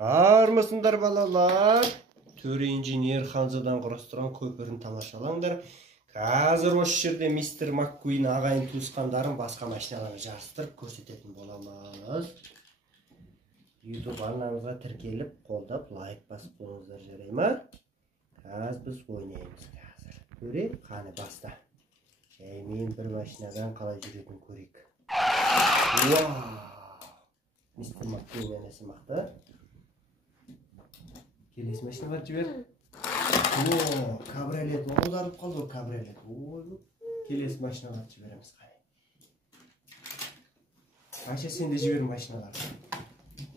Армысыңдар балалар? Төре инженер Ханзадан құрастырған көпірін тамашалаңдар. Қазір осы жерде мистер Маккуин ағайын туысқандарын басқа машиналармен жарыстырып көрсететін боламыз. YouTube арнамызға тіркеліп, қолдап, лайк басып қойыңыздар, жарай ма? Қазір біз ойнаймыз қазір. Төре, қане баста. Мен бір машинадан қалай жүретінін көрейік. Вау! Мистер Маккуин әнесі мақты. Келесі машиналар жібер. О, кабриолет. Аударып қалды кабриолет. Келесі машиналар жібереміз. Айша, сен де жібер машиналар.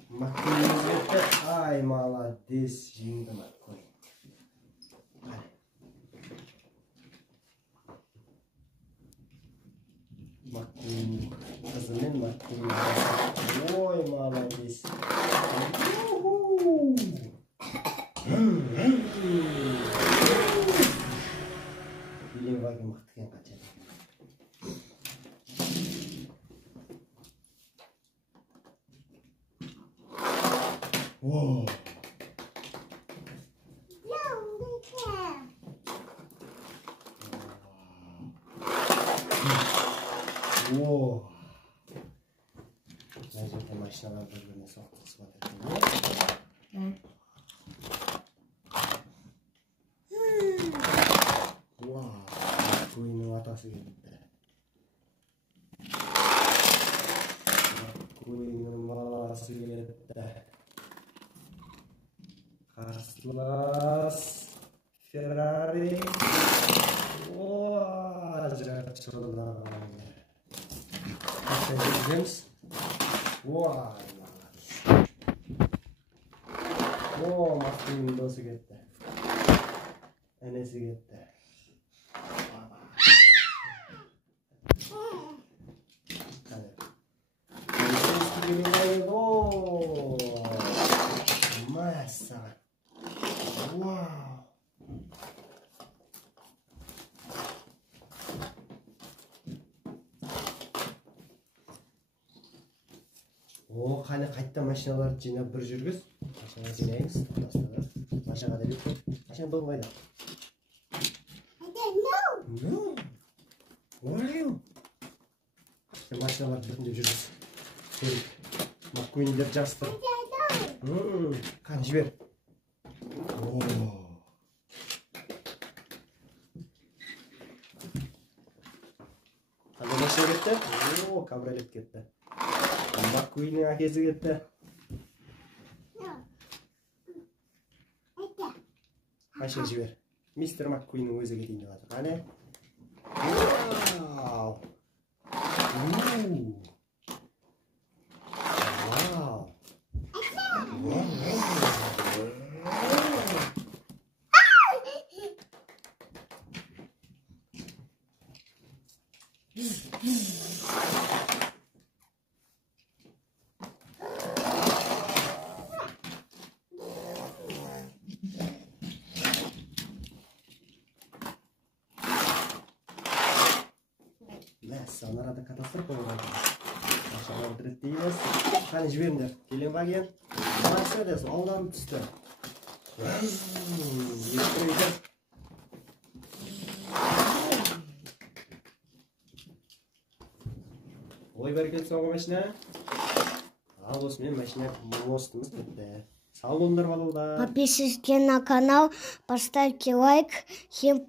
Маккуин өзгетті. Ай, молодец, жеңді Маккуин. Маккуин қызымен Маккуин. Ой, молодец. Ваги мықты қачады. О! О! Мына жерде машиналар бір-біріне соқтығысып жатыр. Маккуиннің атасы келіпті. Маккуиннің баласы келіпті. Қарсылас Феррари. Жарчылар. Қашан жүргеніміз? Маккуиннің досы кетті. Әнесі кетті. Масса. Вау. О, қане қайтта машиналарды жинап бір жүргіз. Машинаға жинаймыз. Машинаға да бет. Машина болу қайда? No. Where are you? Машиналарды бүтіндеп жүргіз. Маккуиндер жарыстыр. Қане жібер. Қандай машина кетті? Кабриолет кетті. Маккуиннің әкесі кетті. Қашын жібер. Мистер Маккуиннің өзі кетейін деп жатыр. Қане? Вау! Onlar arada katastrof olur. Aşağıda diretiyoruz. Hani jibirler. Gelin bakayım. Nasıl dersin? Allah'ım düştü. Yetiştireceğiz. Ой, bereket soğuk maşine. Al olsun benim maşine mostumuz bitti. Sağ olun balada. Подписывайтесь на канал, поставьте лайк. Всем